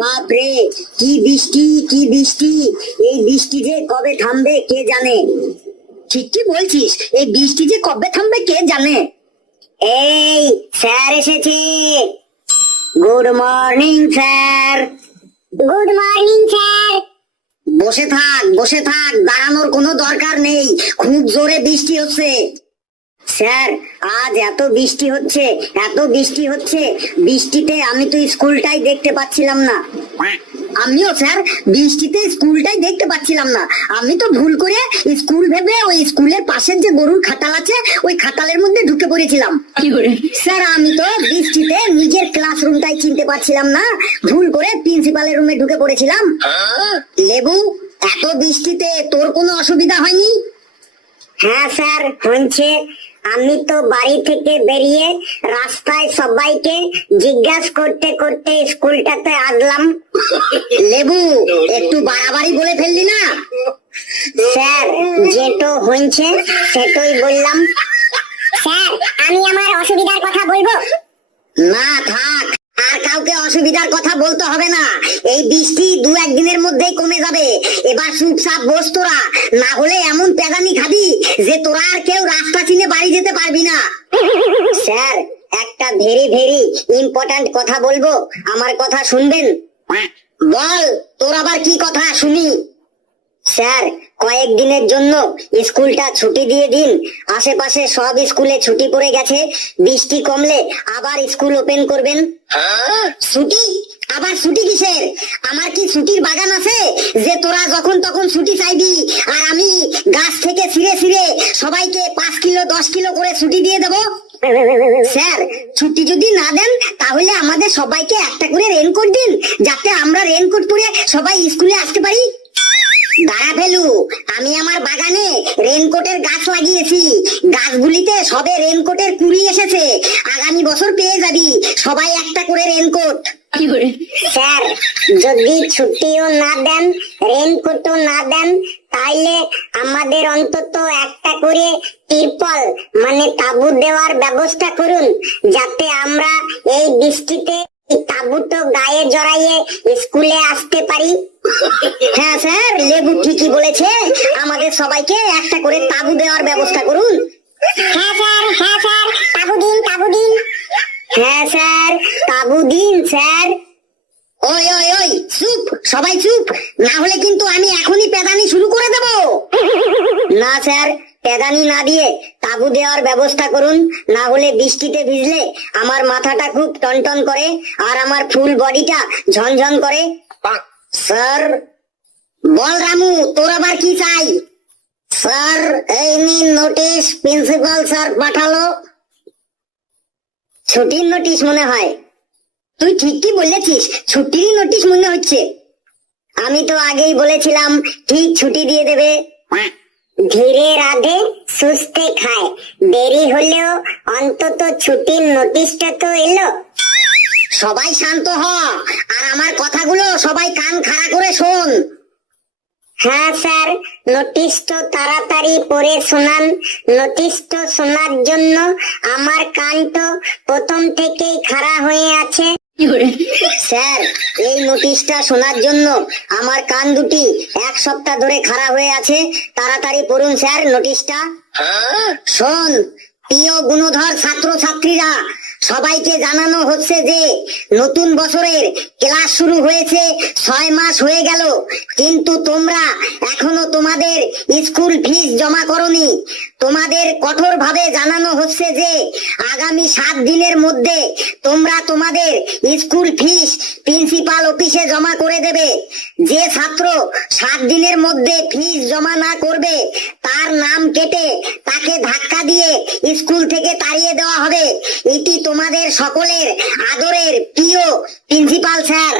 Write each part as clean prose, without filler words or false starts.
বাপরে, কি বৃষ্টি কি বৃষ্টি! এই বৃষ্টি যে কবে থামবে কে জানে। ঠিক কি বলছিস, এই বৃষ্টি যে কবে থামবে কে জানে। এই স্যার এসেছে। Good morning sir. Good morning sir. বসে থাক বসে থাক, দাঁড়ানোর কোনো দরকার নেই, খুব জোরে বৃষ্টি হচ্ছে। স্যার, আজ এত বৃষ্টি হচ্ছে এত বৃষ্টি হচ্ছে, বৃষ্টিতে আমি তো স্কুলটাই দেখতে পাচ্ছিলাম না। আমিও স্যার, বৃষ্টিতে স্কুলটাই দেখতে পাচ্ছিলাম না। আমি তো ভুল করে স্কুল ভেবে ওই স্কুলের পাশের যে গরুর খাটাল আছে ওই খাটালের মধ্যে ঢুকে পড়েছিলাম। স্যার, আমি তো বৃষ্টিতে নিজের ক্লাসরুমটাই চিনতে পারছিলাম না, ভুল করে প্রিন্সিপালের রুমে ঢুকে পড়েছিলাম। লেবু, এত বৃষ্টিতে তোর কোনো অসুবিধা হয়নি? হ্যাঁ স্যার, হয়েছে। আমি তো বাড়ি থেকে বেরিয়ে রাস্তায় সবাইকে জিজ্ঞাসা করতে করতে স্কুলটাতে আসলাম। লেবু, একটু বাড়াবাড়ি বলে ফেললি না? স্যার, যেটো হয়েছে সেটাই বললাম। স্যার, আমি আমার অসুবিধার কথা বলবো? না থাক, আর কাউকে অসুবিধার কথা বলতে হবে না। এই বৃষ্টি দু একদিনের মধ্যেই কমে যাবে। এবার চুপচাপ বস তোরা, না হলে এমন পেদানি খাবি যে তোরা আর কেউ রাস্তা চিনে বাড়ি যেতে পারবি না। স্যার, একটা ভেরি ভেরি ইম্পর্ট্যান্ট কথা বলবো, আমার কথা শুনবেন? বল, তোর আবার কি কথা শুনি। স্যার, কয়েকদিনের জন্য স্কুলটা ছুটি দিয়ে দিন। আশেপাশে সব স্কুলে ছুটি পড়ে গেছে, বৃষ্টি কমলে আবার স্কুল ওপেন করবেন। ছুটি? আবার ছুটি কিসের? আমার কি ছুটির বাগান আছে যে তোরা যখন তখন ছুটি চাইবি আর আমি গাছ থেকে ছিঁড়ে ছিঁড়ে সবাইকে 5 কিলো 10 কিলো করে ছুটি দিয়ে দেবো? স্যার, ছুটি যদি না দেন তাহলে আমাদের সবাইকে একটা করে রেনকোট দিন, যাতে আমরা রেনকোট পরে সবাই স্কুলে আসতে পারি। দাঁড়া ফেলু, আমি আমার বাগানে রেনকোটের গাছ লাগিয়েছি, গাছগুলিতে সবে রেনকোটের কুড়ি এসেছে। আগামী বছর পেয়ে যাবি সবাই একটা করে রেনকোট। স্যার, যদি ছুটিও না দেন রেনকোটও না দেন, তাইলে আমাদের অন্তত একটা করে তিরপল মানে তাঁবু দেওয়ার ব্যবস্থা করুন, যাতে আমরা এই বৃষ্টিতে তাঁবুটো গায়ে জড়াইয়ে স্কুলে আসতে পারি। হ্যাঁ স্যার, লেবু ঠিকই বলেছে, আমাদের সবাইকে একটা করে তাঁবু দেওয়ার ব্যবস্থা করুন। হ্যাঁ স্যার, হ্যাঁ স্যার, তাঁবু দিন তাঁবু দিন। হ্যাঁ স্যার, তাঁবু দিন স্যার। ওই ওই ওই, চুপ, সবাই চুপ, না হলে কিন্তু আমি এখনই পেদানি শুরু করে দেব। না স্যার, পেদানি না দিয়ে তাঁবু দেওয়ার ব্যবস্থা করুন, না হলে বৃষ্টিতে ভিজলে আমার মাথাটা খুব টনটন করে আর আমার ফুল বডিটা ঝনঝন করে। স্যার, বল রামু, তোর আবার কি চাই? স্যার, এই নিন নোটিশ, প্রিন্সিপাল স্যার পাঠালো। ছুটির নোটিশ মনে হয়। তুই ঠিকই বলেছিস, ছুটির নোটিশ মনে হচ্ছে। আমি তো আগেই বলেছিলাম ঠিক ছুটি দিয়ে দেবে। ধীরে রাধে সুস্থে খায়, দেরি হলেও অন্তত ছুটির নোটিশটা তো এলো। সবাই শান্ত হ, আর আমার কথাগুলো সবাই কান খাড়া করে শোন। হ্যাঁ স্যার, নোটিশ তো তাড়াতাড়ি পড়ে শোনান। নোটিশ তো শোনার জন্য আমার কান তো প্রথম থেকেই খাড়া হয়ে আছে। স্যার, এই নোটিশটা শোনার জন্য আমার কান দুটি 1 সপ্তাহ ধরে খাড়া হয়ে আছে। তাড়াতাড়ি পড়ুন স্যার নোটিশটা। শোন, প্রিয় গুণধর ছাত্র ছাত্রীরা, সবাইকে জানানো হচ্ছে যে নতুন বছরের ক্লাস শুরু হয়েছে 6 মাস হয়ে গেল, কিন্তু তোমরা এখনো তোমাদের স্কুল ফিস জমা করোনি। তোমাদের কঠোরভাবে জানানো হচ্ছে যে আগামী 7 দিনের মধ্যে তোমরা তোমাদের স্কুল ফিস প্রিন্সিপাল অফিসে জমা করে দেবে। যে ছাত্র 7 দিনের মধ্যে ফিস জমা না করবে তার নাম কেটে তাকে ধাক্কা দিয়ে স্কুল থেকে তাড়িয়ে দেওয়া হবে। এটি তোমাদের সকলের আদরের প্রিয় প্রিন্সিপাল স্যার।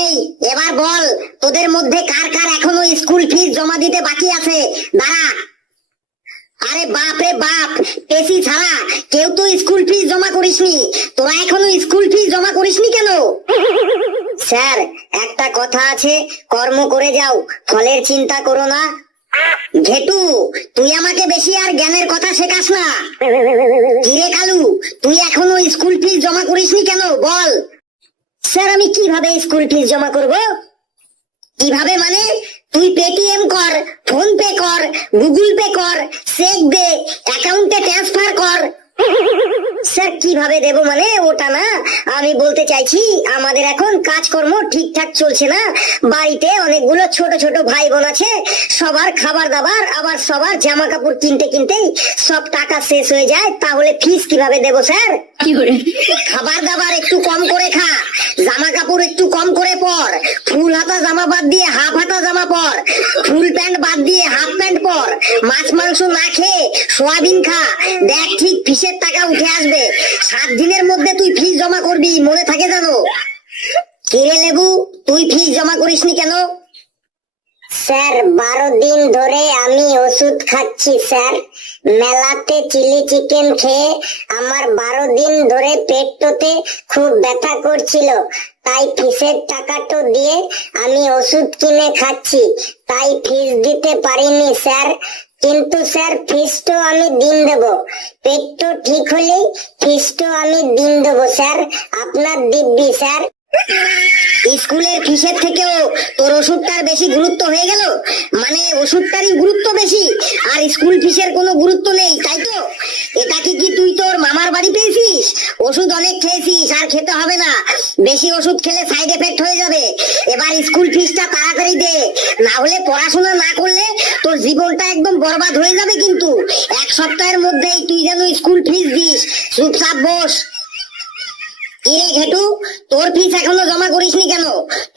এই, এবার বল, তোদের মধ্যে কার কার এখনো স্কুল ফিস জমা দিতে বাকি আছে? দাঁড়া। আরে বাপ রে বাপ, এসি ছাড়া কেউ তো স্কুল ফিস জমা করিসনি। তোরা এখনো স্কুল ফিস জমা করিসনি কেন? স্যার, একটা কথা আছে, কর্ম করে যাও, ফলের চিন্তা করো না। ঘেটু, তুই আমাকে বেশি আর জ্ঞানের কথা শেখাস না। কিরে কালু, তুই এখনো স্কুল ফিস জমা করিসনি কেন বল? স্যার আমি কিভাবে স্কুল ফিস জমা করব? কিভাবে মানে? তুই পেটিএম কর, ফোন পে কর, গুগল পে কর, চেক দে, অ্যাকাউন্টে ট্রান্সফার কর। স্যার কিভাবে দেব মানে ওটা না, আমি বলতে চাইছি আমাদের এখন কাজকর্ম ঠিকঠাক চলছে না। বাড়িতে অনেকগুলো ছোট ছোট ভাই বোন আছে, সবার খাবার দাবার আবার সবার জামা কাপড় কিনতে কিনতেই সব টাকা শেষ হয়ে যায়, তাহলে ফিস কিভাবে দেব স্যার? খাবার দাবার একটু কম করে খা, জামা কাপড় একটু কম করে পর, ফুল হাতা জামা বাদ দিয়ে হাফ হাতা জামা পর, ফুল প্যান্ট বাদ দিয়ে হাফ প্যান্ট পর, মাছ মাংস না খেয়ে সোয়াবিন খা, দেখ ঠিক ফিসের টাকা উঠে আসবে। 7 দিনের মধ্যে তুই ফিস জমা করবি, মনে থাকে জানো? কিরে লেবু, তুই ফিস জমা করিসনি কেন? স্যার 12 দিন ধরে আমি ওষুধ খাচ্ছি স্যার। মেলাতে চিলি চিকেন খেয়ে আমার 12 দিন ধরে পেটটোতে খুব ব্যথা করছিল, তাই ফিসের টাকাটা দিয়ে আমি ওষুধ কিনে খাচ্ছি, তাই ফিস দিতে পারিনি স্যার। কিন্তু স্যার ফিসটো আমি দিন দেব, পেটটো ঠিক হলেই ফিসটো আমি দিন দেবো স্যার, আপনার দিব্যি স্যার। স্কুলের ফিসের থেকেও তোর ওষুধটার বেশি গুরুত্ব হয়ে গেল, মানে ওষুধটারই গুরুত্ব বেশি আর স্কুল ফিসের কোনো গুরুত্ব নেই, তাই তো? এটা কি তুই তোর মামার বাড়ি পেয়েছিস? ওষুধ অনেক খেয়েছিস, আর খেতে হবে না, বেশি ওষুধ খেলে সাইড এফেক্ট হয়ে যাবে। এবার স্কুল ফিসটা তাড়াতাড়ি দে, না হলে পড়াশোনা না করলে তোর জীবনটা একদম বরবাদ হয়ে যাবে। কিন্তু 1 সপ্তাহের মধ্যেই তুই যেন স্কুল ফিস দিস। চুপচাপ বস। কিরে ঘেটু, তোর ফিস এখনো জমা করিসনি কেন?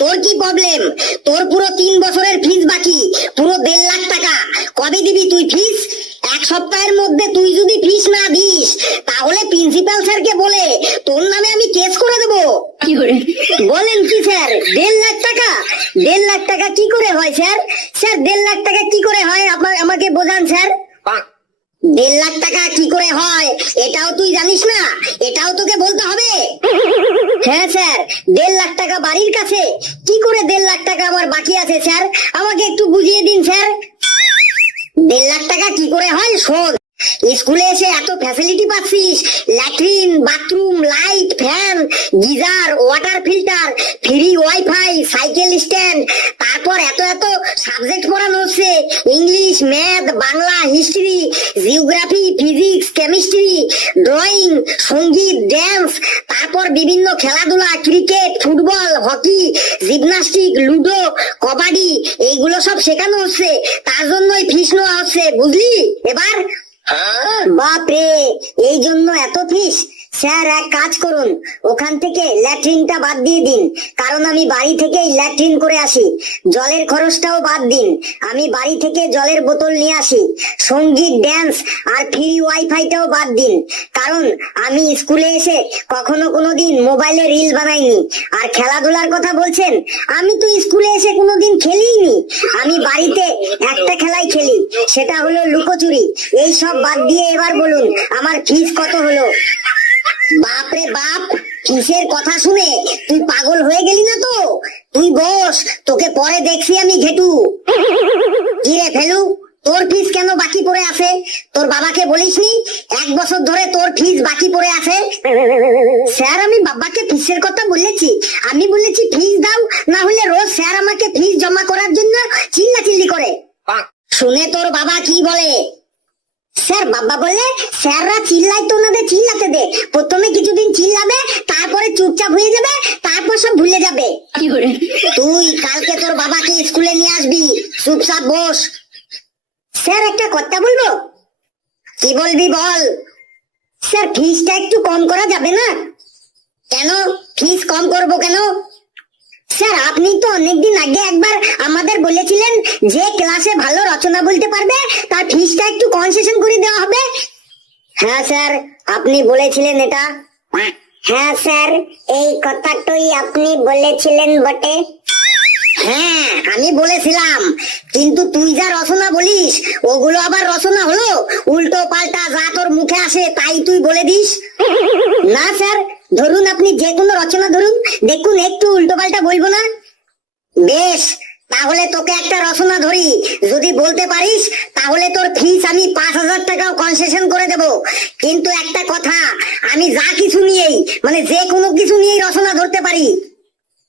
তোর কি প্রবলেম? তোর পুরো 3 বছরের ফিস বাকি, পুরো 1.5 লাখ টাকা। কবে দিবি তুই ফিস? 1 সপ্তাহের মধ্যে তুই যদি ফিস না দিস, তাহলে প্রিন্সিপাল স্যারকে বলে তোর নামে আমি কেস করে দেবো। বলেন কি স্যার? 1.5 লাখ টাকা? 1.5 লাখ টাকা কি করে হয় স্যার? স্যার 1.5 লাখ টাকা কি করে হয় আমাকে বোঝান স্যার। 1.5 লাখ টাকা কি করে হয় এটাও তুই জানিস না? এটাও তোকে বলতে হবে? হ্যাঁ স্যার, 1.5 লাখ টাকা বাড়ির কাছে। কি করে 1.5 লাখ টাকা আমার বাকি আছে স্যার? আমাকে একটু বুঝিয়ে দিন স্যার। 1.5 লাখ টাকা কি করে হয় শোন। স্কুলে এসে এত ফ্যাসিলিটি পাচ্ছিস, latrine, bathroom, light, fan, geyser, water filter, free wifi, cycle stand, তারপর এত এত সাবজেক্ট পড়ানো হচ্ছে, English, math, Bangla, history, geography, physics, chemistry, drawing, সঙ্গীত, ড্যান্স, তারপর বিভিন্ন খেলাধুলা, cricket, football, hockey, gymnastic, ludo, kabaddi, এইগুলো সব শেখানো হচ্ছে। তার জন্যই ফিস নেওয়া হচ্ছে, বুঝলি? এবার বাপরে, এই জন্য এত ফিস? স্যার এক কাজ করুন, ওখান থেকে ল্যাট্রিনটা বাদ দিয়ে দিন, কারণ আমি বাড়ি থেকেই ল্যাট্রিন করে আসি। জলের খরচটাও বাদ দিন, আমি বাড়ি থেকে জলের বোতল নিয়ে আসি। সঙ্গীত, ড্যান্স আর ফ্রি ওয়াইফাইটাও বাদ দিন, কারণ আমি স্কুলে এসে কখনো কোনোদিন মোবাইলে রিল বানাইনি। আর খেলাধুলার কথা বলছেন, আমি তো স্কুলে এসে কোনোদিন খেলিনি। আমি বাড়িতে একটা খেলাই খেলি, সেটা হলো লুকোচুরি। এই সব বাদ দিয়ে এবার বলুন আমার ফিস কত হলো? বাপরে বাপ, ফিসের কথা শুনে তুই পাগল হয়ে গেলি না তো? তুই বস, তোকে পরে দেখছি আমি ঘেটু। কি রে ফেলু, তোর ফিস কেন বাকি পড়ে আছে? তোর বাবাকে বলিসনি 1 বছর ধরে তোর ফিস বাকি পড়ে আছে? স্যার আমি বাবাকে ফিসের কথা বলেছি, আমি বলেছি ফিস দাও, না হলে রোজ স্যার আমাকে ফিস জমা করার জন্য চিল্লাচিল্লি করে। শুনে তোর বাবা কি বলে? স্যার বাবা বলে স্যাররা চিল্লাই তো ওনাদের চিল্লাতে দে, প্রথমে কিছুদিন চিল্লাবে, তারপরে চুপচাপ হয়ে যাবে, তারপর সব ভুলে যাবে। তুই কালকে তোর বাবাকে স্কুলে নিয়ে আসবি, চুপচাপ বস। স্যার একটা কথা বলবো? কি বলবি বল। স্যার ফিসটা একটু কম করা যাবে না? কেন ফিস কম করব কেন? স্যার আপনি তো অনেকদিন আগে একবার আমাদের বলেছিলেন যে ক্লাসে ভালো রচনা বলতে পারবে তার ফিসটা একটু কনসেশন করে দেওয়া হবে। হ্যাঁ স্যার, আপনি বলেছিলেন এটা। হ্যাঁ স্যার, এই কথাটাই আপনি বলেছিলেন বটে। হ্যাঁ আমি বলেছিলাম, কিন্তু তুই যা রচনা বলিস ওগুলো আবার রচনা হলো? উল্টো পাল্টা যা তোর মুখে আসে তাই তুই বলে দিস। না স্যার, ধরুন আপনি যে কোনো রচনা ধরুন, দেখুন একটু উল্টো পাল্টা বলবো না। বেশ, তাহলে তোকে একটা রচনা ধরি, যদি বলতে পারিস তাহলে তোর ফিস আমি 5,000 টাকাও কনসেশন করে দেব। কিন্তু একটা কথা, আমি যা কিছু নিয়েই, মানে যে কোনো কিছু নিয়েই রচনা ধরতে পারি।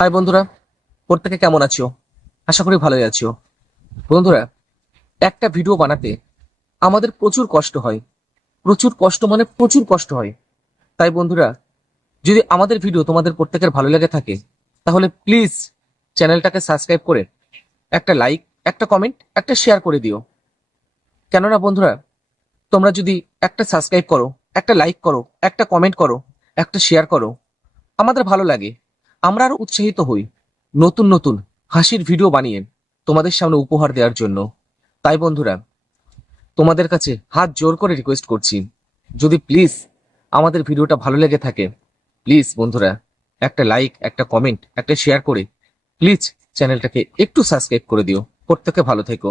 হাই বন্ধুরা, প্রত্যেকে কেমন আছো? আশা করি ভালোই আছো। বন্ধুরা, একটা ভিডিও বানাতে আমাদের প্রচুর কষ্ট হয়, প্রচুর কষ্ট মানে প্রচুর কষ্ট হয়। তাই বন্ধুরা, যদি আমাদের ভিডিও তোমাদের প্রত্যেকের ভালো লেগে থাকে তাহলে প্লিজ চ্যানেলটাকে সাবস্ক্রাইব করে একটা লাইক, একটা কমেন্ট, একটা শেয়ার করে দিও। কেননা বন্ধুরা, তোমরা যদি একটা সাবস্ক্রাইব করো, একটা লাইক করো, একটা কমেন্ট করো, একটা শেয়ার করো, আমাদের ভালো লাগে, আমরা আরো উৎসাহিত হই নতুন নতুন হাসির ভিডিও বানিয়ে তোমাদের সামনে উপহার দেওয়ার জন্য। তাই বন্ধুরা, তোমাদের কাছে হাত জোর করে রিকোয়েস্ট করছি, যদি প্লিজ আমাদের ভিডিওটা ভালো লেগে থাকে, প্লিজ বন্ধুরা একটা লাইক, একটা কমেন্ট, একটা শেয়ার করে প্লিজ চ্যানেলটাকে একটু সাবস্ক্রাইব করে দিও। প্রত্যেকে ভালো থেকো।